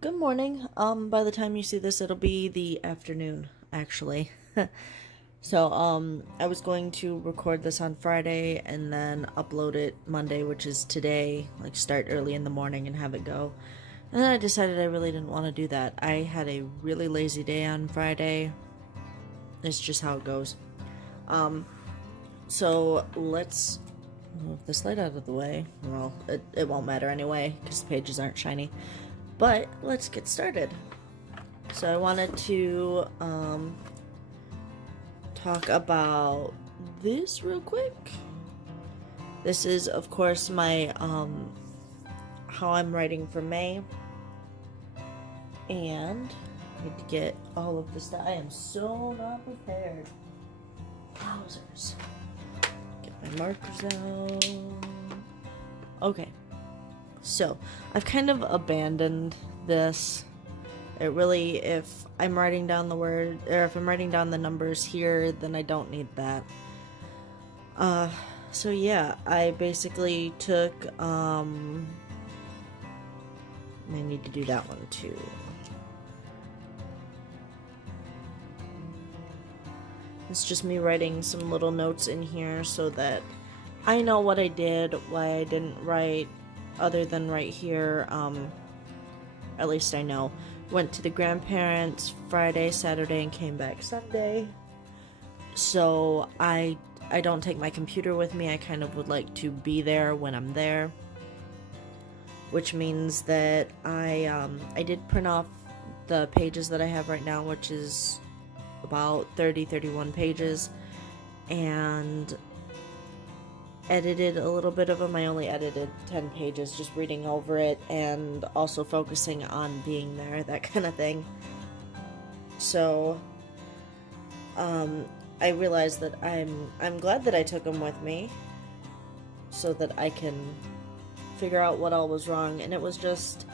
Good morning. By the time you see this, it'll be the afternoon, actually. I was going to record this on Friday and then upload it Monday, which is today, like start early in the morning and have it go. And then I decided I really didn't want to do that. I had a really lazy day on Friday. It's just how it goes. Um, let's move this light out of the way. Well, it won't matter anyway, because the pages aren't shiny. But let's get started. So I wanted to talk about this real quick. This is, of course, my how I'm writing for May, and I need to get all of this stuff. I am so not prepared. Wowzers. Get my markers out. Okay. So, I've kind of abandoned this. It really, if I'm writing down the word, or if I'm writing down the numbers here, then I don't need that. So yeah, I basically took, I need to do that one too. It's just me writing some little notes in here so that I know what I did, why I didn't write, other than right here. At least I know. Went to the grandparents Friday, Saturday, and came back Sunday. So I don't take my computer with me. I kind of would like to be there when I'm there, which means that I did print off the pages that I have right now, which is about 31 pages, and edited a little bit of them. I only edited 10 pages, just reading over it and also focusing on being there, that kind of thing. So, I realized that I'm glad that I took them with me so that I can figure out what all was wrong. And it was just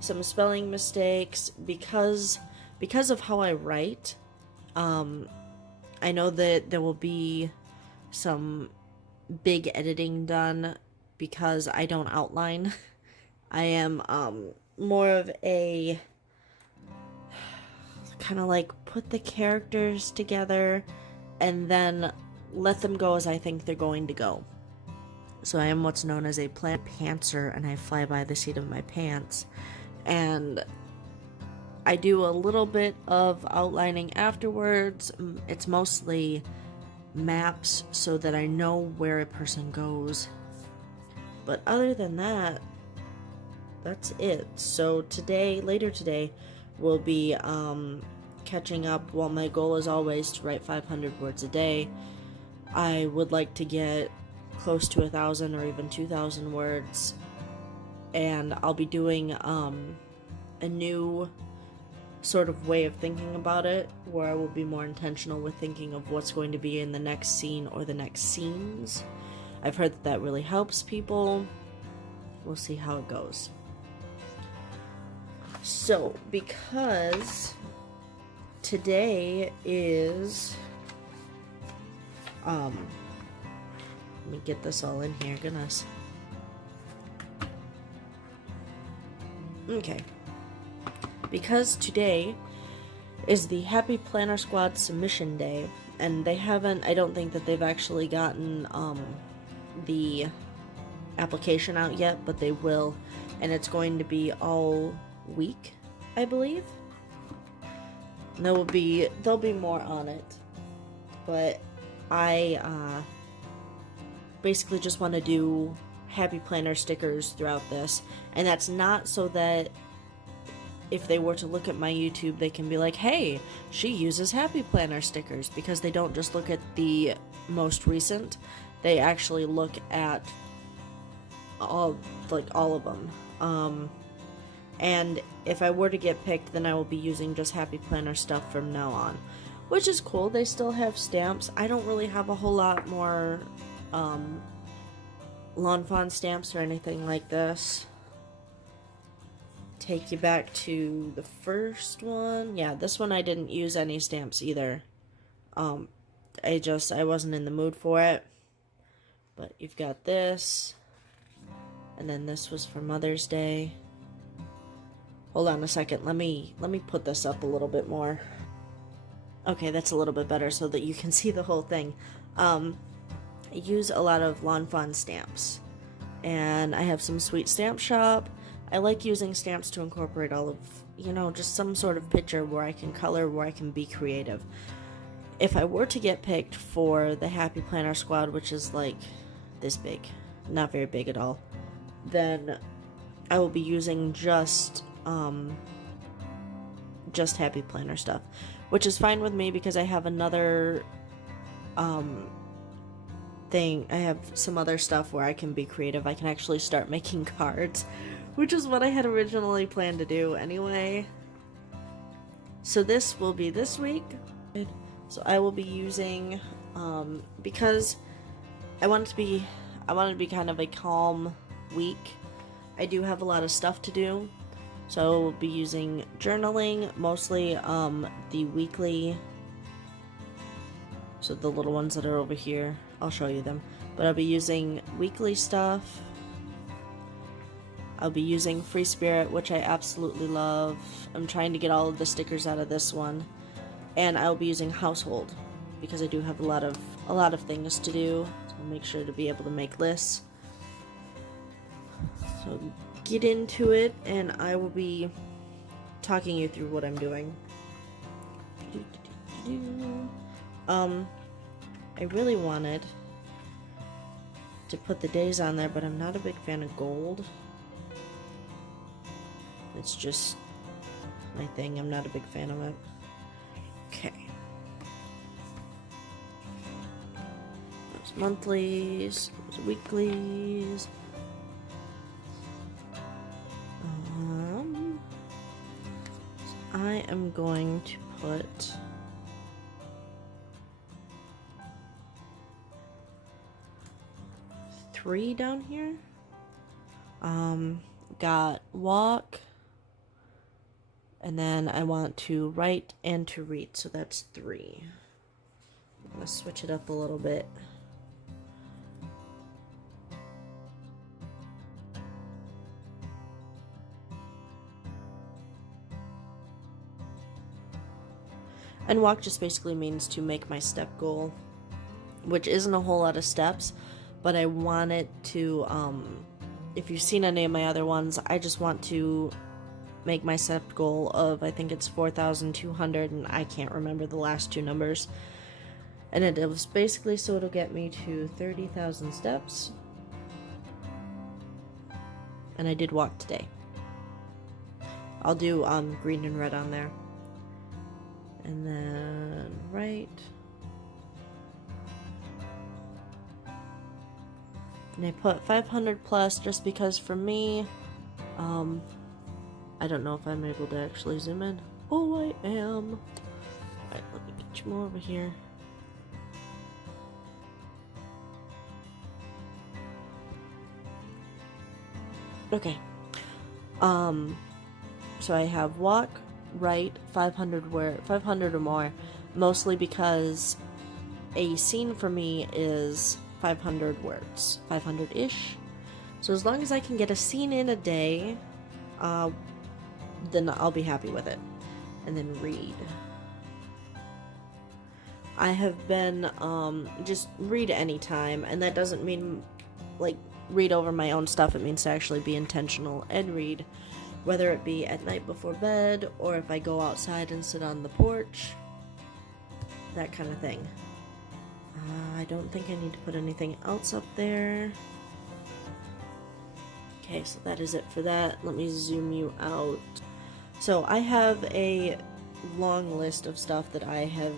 some spelling mistakes because of how I write. I know that there will be some big editing done because I don't outline. I am more of a kind of like put the characters together and then let them go as I think they're going to go. So I am what's known as a plan pantser, and I fly by the seat of my pants. And I do a little bit of outlining afterwards. It's mostly maps so that I know where a person goes. But other than that, that's it. So later today, we'll be catching up. While my goal is always to write 500 words a day, I would like to get close to 1,000 or even 2,000 words. And I'll be doing a new sort of way of thinking about it, where I will be more intentional with thinking of what's going to be in the next scene or the next scenes. I've heard that really helps people. We'll see how it goes. So, because today is let me get this all in here, goodness. Okay. Because today is the Happy Planner Squad submission day, and I don't think that they've actually gotten the application out yet, but they will, and it's going to be all week, I believe. And there'll be more on it, but I basically just want to do Happy Planner stickers throughout this, and that's not so that if they were to look at my YouTube, they can be like, hey, she uses Happy Planner stickers, because they don't just look at the most recent, they actually look at all of them. And if I were to get picked, then I will be using just Happy Planner stuff from now on, which is cool. They still have stamps. I don't really have a whole lot more Lawn Fawn stamps or anything like this. Take you back to the first one. Yeah, this one I didn't use any stamps either. I wasn't in the mood for it. But you've got this, and then this was for Mother's Day. Hold on a second. Let me put this up a little bit more. Okay, that's a little bit better so that you can see the whole thing. I use a lot of Lawn Fawn stamps, and I have some Sweet Stamp Shop. I like using stamps to incorporate all of, you know, just some sort of picture where I can color, where I can be creative. If I were to get picked for the Happy Planner Squad, which is like this big, not very big at all, then I will be using just Happy Planner stuff, which is fine with me because I have another thing. I have some other stuff where I can be creative. I can actually start making cards, which is what I had originally planned to do anyway. So this will be this week. So I will be using, because I want it to be kind of a calm week. I do have a lot of stuff to do, so I will be using journaling, mostly the weekly, so the little ones that are over here, I'll show you them, but I'll be using weekly stuff. I'll be using Free Spirit, which I absolutely love. I'm trying to get all of the stickers out of this one. And I'll be using Household because I do have a lot of things to do. So I'll make sure to be able to make lists. So get into it, and I will be talking you through what I'm doing. I really wanted to put the days on there, but I'm not a big fan of gold. It's just my thing. I'm not a big fan of it. Okay. Those monthlies, those weeklies. So I am going to put three down here. Got walk, and then I want to write and to read, so that's 3. I'm gonna switch it up a little bit. And walk just basically means to make my step goal, which isn't a whole lot of steps, but I want it to, if you've seen any of my other ones, I just want to make my step goal of, I think it's 4,200, and I can't remember the last 2 numbers. And it was basically so it'll get me to 30,000 steps. And I did walk today. I'll do green and red on there. And then right. And I put 500 plus just because for me, I don't know if I'm able to actually zoom in. Oh, I am. Alright, let me get you more over here. Okay. So I have walk, write, 500 or more, mostly because a scene for me is 500 words, 500-ish. So as long as I can get a scene in a day, then I'll be happy with it. And then read. I have been, just read anytime, and that doesn't mean, like, read over my own stuff. It means to actually be intentional and read, whether it be at night before bed, or if I go outside and sit on the porch, that kind of thing. I don't think I need to put anything else up there. Okay, so that is it for that. Let me zoom you out. So I have a long list of stuff that I have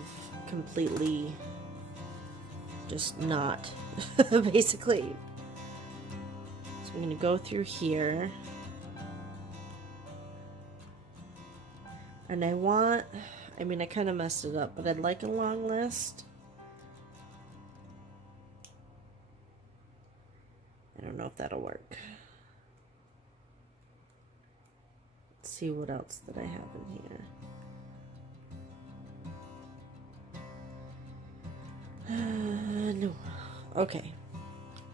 completely just not, basically. So I'm going to go through here. And I mean, I kind of messed it up, but I'd like a long list. I don't know if that'll work. Let's see what else that I have in here. No. Okay.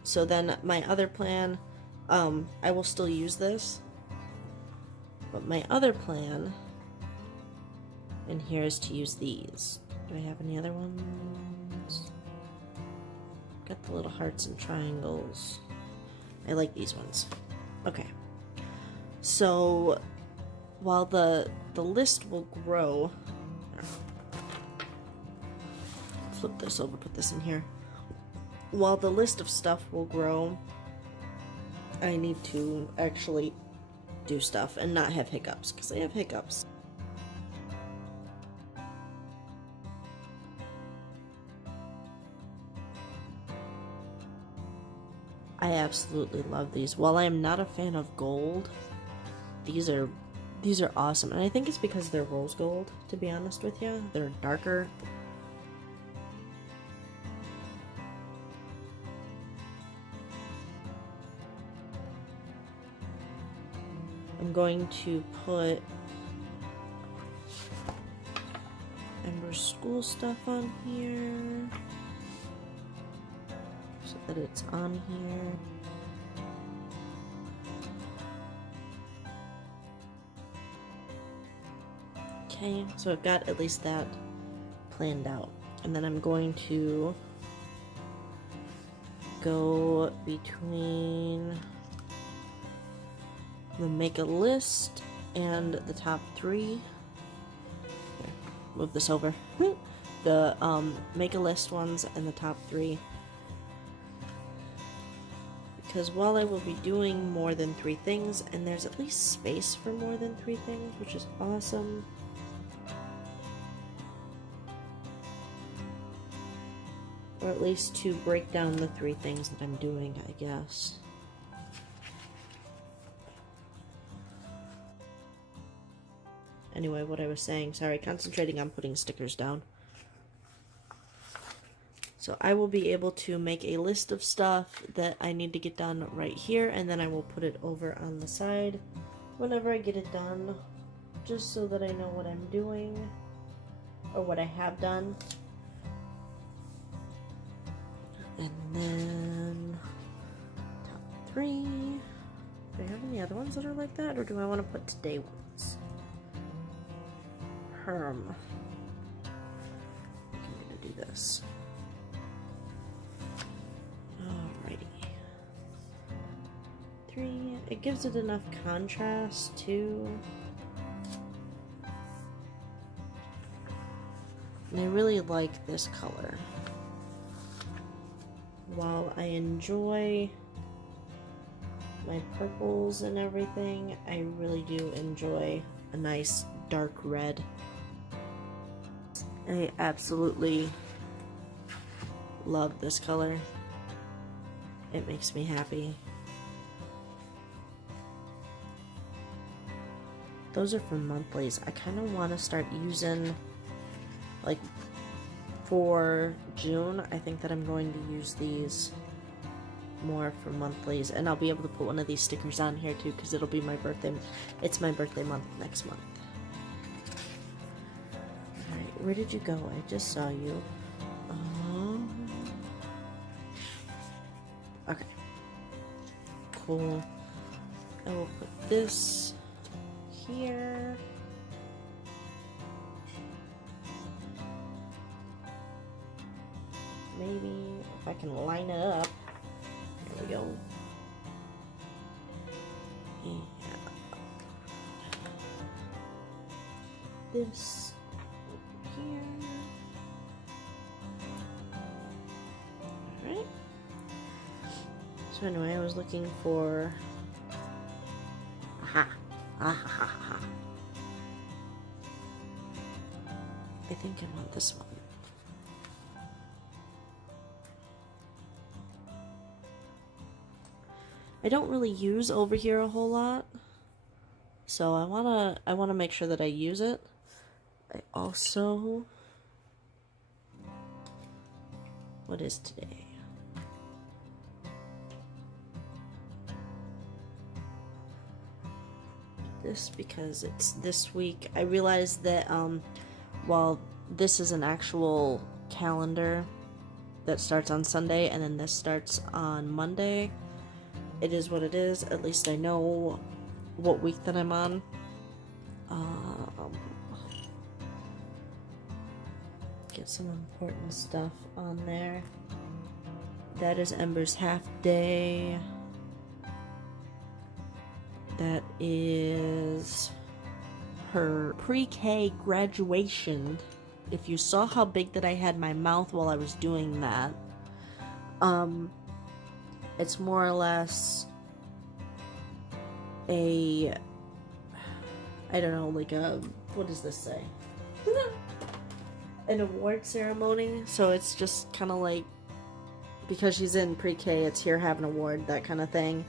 So then my other plan, I will still use this, But my other plan in here is to use these. Do I have any other ones? Got the little hearts and triangles. I like these ones. Okay. So while the list will grow, flip this over, put this in here. While the list of stuff will grow, I need to actually do stuff and not have hiccups, because I have hiccups. I absolutely love these. While I am not a fan of gold, these are awesome. And I think it's because they're rose gold, to be honest with you. They're darker. I'm going to put Ember's school stuff on here so that it's on here. Okay, so I've got at least that planned out. And then I'm going to go between the make a list and the top 3. Here, move this over. The make a list ones and the top 3. Because while I will be doing more than 3 things, and there's at least space for more than 3 things, which is awesome. Or at least to break down the 3 things that I'm doing, I guess. Anyway, what I was saying, sorry, concentrating on putting stickers down. So I will be able to make a list of stuff that I need to get done right here, and then I will put it over on the side whenever I get it done, just so that I know what I'm doing, or what I have done. And then top 3. Do I have any other ones that are like that, or do I want to put today ones? I'm gonna do this. Alrighty. 3. It gives it enough contrast too. And I really like this color. While I enjoy my purples and everything, I really do enjoy a nice dark red. I absolutely love this color. It makes me happy. Those are for monthlies. I kind of want to start using, like, for June, I think that I'm going to use these more for monthlies. And I'll be able to put one of these stickers on here too, because it'll be my birthday. It's my birthday month next month. Where did you go? I just saw you. Okay. Cool. I will put this here. Maybe if I can line it up. There we go. And this. Here. Alright. So anyway, I was looking for... Aha! Aha! I think I want this one. I don't really use over here a whole lot, so I wanna make sure that I use it. I also, what is today? This because it's this week. I realized that while this is an actual calendar that starts on Sunday and then this starts on Monday, it is what it is. At least I know what week that I'm on. Get some important stuff on there. That is Ember's half day. That is her pre-K graduation. If you saw how big that I had my mouth while I was doing that, it's more or less a, I don't know, like a, what does this say? An award ceremony. So it's just kind of like, because she's in pre-K, it's here, have an award, that kind of thing.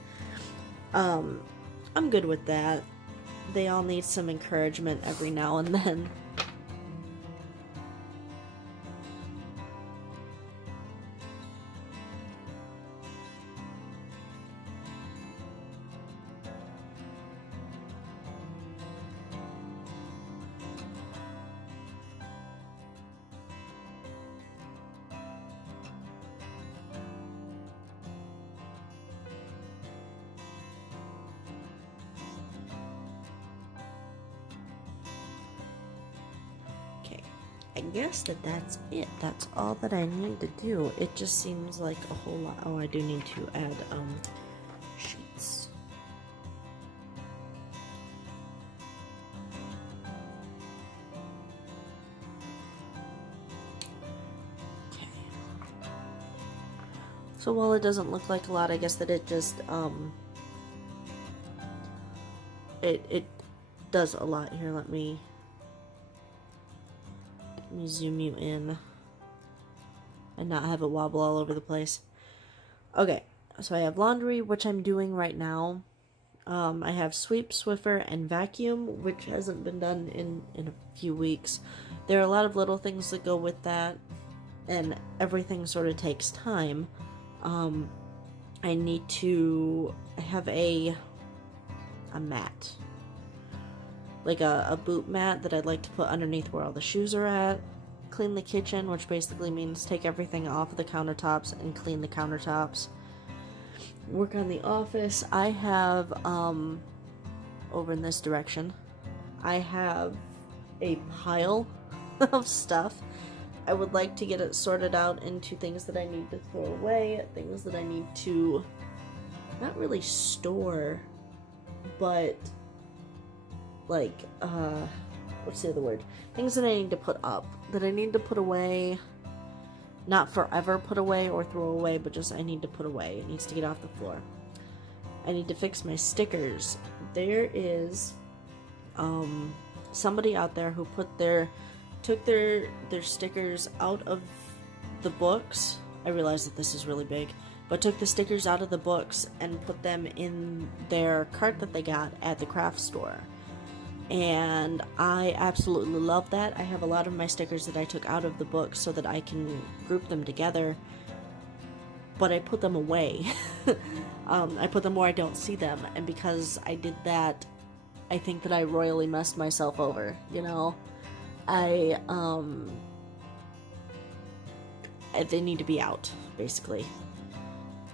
I'm good with that. They all need some encouragement every now and then. I guess that's it. That's all that I need to do. It just seems like a whole lot. Oh, I do need to add sheets. Okay. So while it doesn't look like a lot, I guess that it just it does a lot. Here, let me zoom you in and not have it wobble all over the place. Okay, so I have laundry, which I'm doing right now. I have sweep, Swiffer, and vacuum, which hasn't been done in a few weeks. There are a lot of little things that go with that, and everything sort of takes time. I need to have a mat. Like a boot mat that I'd like to put underneath where all the shoes are at. Clean the kitchen, which basically means take everything off of the countertops and clean the countertops. Work on the office. I have, over in this direction, I have a pile of stuff. I would like to get it sorted out into things that I need to throw away, things that I need to, not really store, but like, what's the other word? Things that I need to put up, that I need to put away, not forever put away or throw away, but just I need to put away. It needs to get off the floor. I need to fix my stickers. There is, somebody out there who took their stickers out of the books. I realize that this is really big, but took the stickers out of the books and put them in their cart that they got at the craft store. And I absolutely love that. I have a lot of my stickers that I took out of the book so that I can group them together, but I put them away. I put them where I don't see them, and because I did that, I think that I royally messed myself over, you know? They need to be out, basically.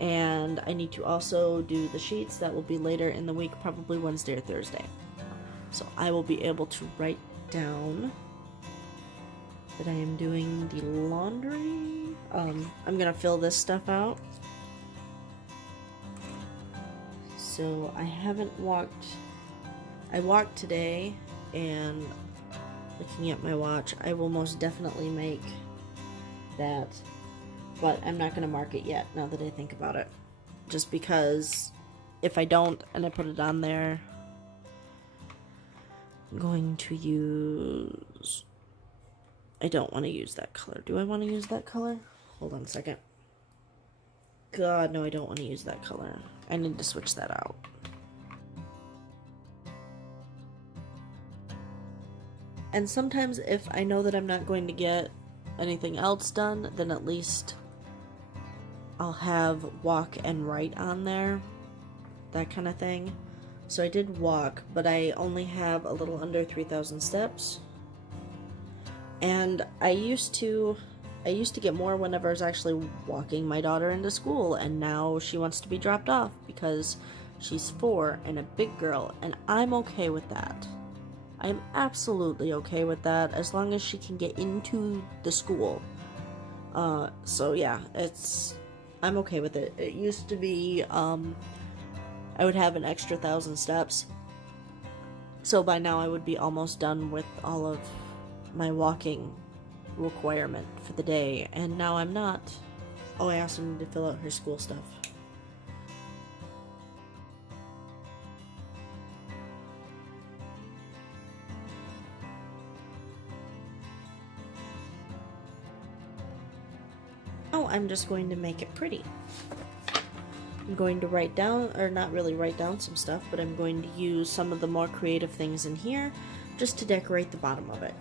And I need to also do the sheets. That will be later in the week, probably Wednesday or Thursday. So I will be able to write down that I am doing the laundry. I'm gonna fill this stuff out. So I haven't walked. I walked today, and looking at my watch, I will most definitely make that, but I'm not gonna mark it yet now that I think about it. Just because if I don't and I put it on there, going to use, I don't want to use that color. Do I want to use that color? Hold on a second. God, no, I don't want to use that color. I need to switch that out. And sometimes if I know that I'm not going to get anything else done, then at least I'll have walk and write on there, that kind of thing. So I did walk, but I only have a little under 3,000 steps. And I used to get more whenever I was actually walking my daughter into school, and now she wants to be dropped off because she's 4 and a big girl, and I'm okay with that. I'm absolutely okay with that as long as she can get into the school. So yeah, I'm okay with it. It used to be, I would have an extra 1,000 steps. So by now I would be almost done with all of my walking requirement for the day, and now I'm not. Oh, I also need to fill out her school stuff. Now I'm just going to make it pretty. I'm going to write down, or not really write down some stuff, but I'm going to use some of the more creative things in here just to decorate the bottom of it.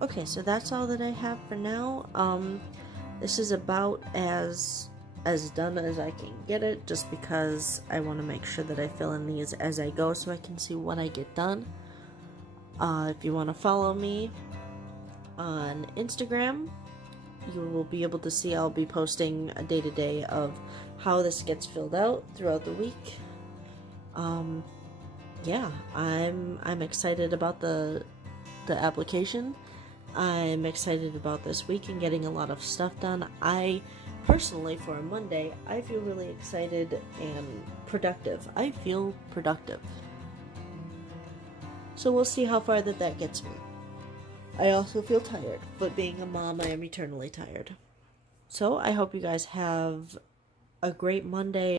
Okay, so that's all that I have for now. This is about as done as I can get it, just because I want to make sure that I fill in these as I go so I can see what I get done. If you want to follow me on Instagram, you will be able to see I'll be posting a day-to-day of how this gets filled out throughout the week. Yeah, I'm excited about the application. I'm excited about this week and getting a lot of stuff done. I personally, for a Monday, I feel really excited and productive. I feel productive. So we'll see how far that gets me. I also feel tired, but being a mom, I am eternally tired. So I hope you guys have a great Monday.